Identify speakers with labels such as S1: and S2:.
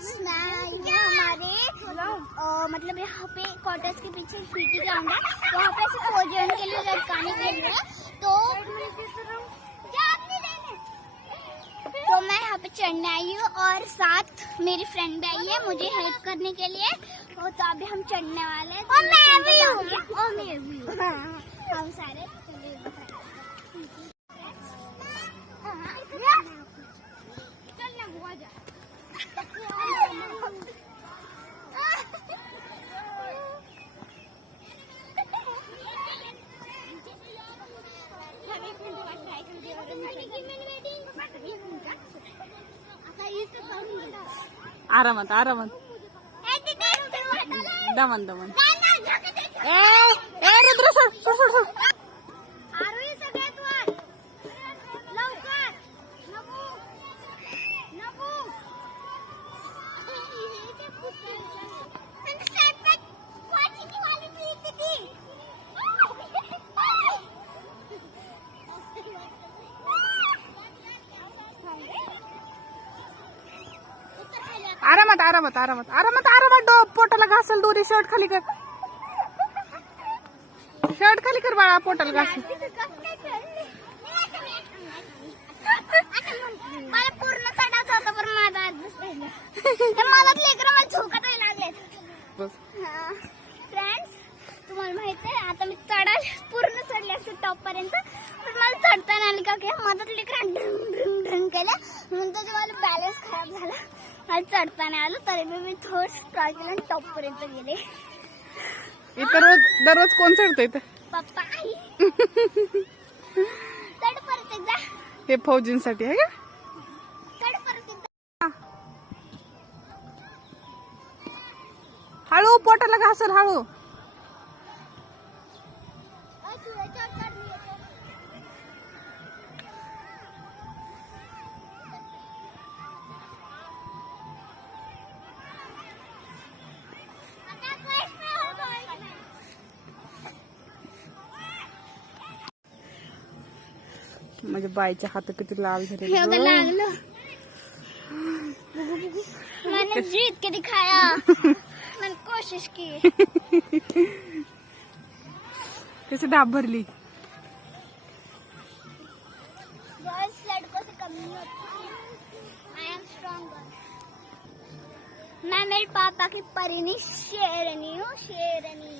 S1: हमारे। मतलब यहाँ पे कॉटेज के पीछे पीटी ग्राउंड है। वहाँ पे फौजियों के लिए लड़काने के लिए। तो तो मैं यहाँ पे चढ़ने आई हूँ और साथ मेरी फ्रेंड भी आई है मुझे हेल्प करने के लिए। और तो अभी हम चढ़ने वाले हैं। और मैं भी हूँ। और मैं भी हूँ। हम
S2: आरामात आरामात दमन दमन ए ए आरामात आरामात आरामात आरामात आरामात डो पोटाला घासल दोरी शर्ट खाली कर. शर्ट खाली कर बाळा पोटाला घासल.
S1: फ्रेंड्स तुम्हाला माहीत आहे आता मी चढा पूर्ण चढले असते टॉप पर्यंत. पण मला चढता नाही आली का मधात लेकरं म्हणून त्याचा मला बॅलन्स खराब झाला. मला चढता नाही आलं तरी मी मी थोडं आणि टॉप पर्यंत गेले.
S2: इथं रोज दररोज कोण चढतं इथं?
S1: पप्पा आई. चढ परत एकदा.
S2: हे फौजींसाठी आहे का?
S1: चढ परत एकदा.
S2: हळू पोटाला घासल हळू.
S1: अय, चढ, मी.
S2: माझ्या बाईचे हात किती लाल झाले.
S1: लागलं मैंने जीत के दिखाया मैंने कोशिश की.
S2: कैसे दाब भरली?
S1: गर्ल्स लड़कों से कम नहीं होती? आई एम स्ट्रॉन्गर मैं मेरे पापा की परिनी शेरनी हूँ शेरनी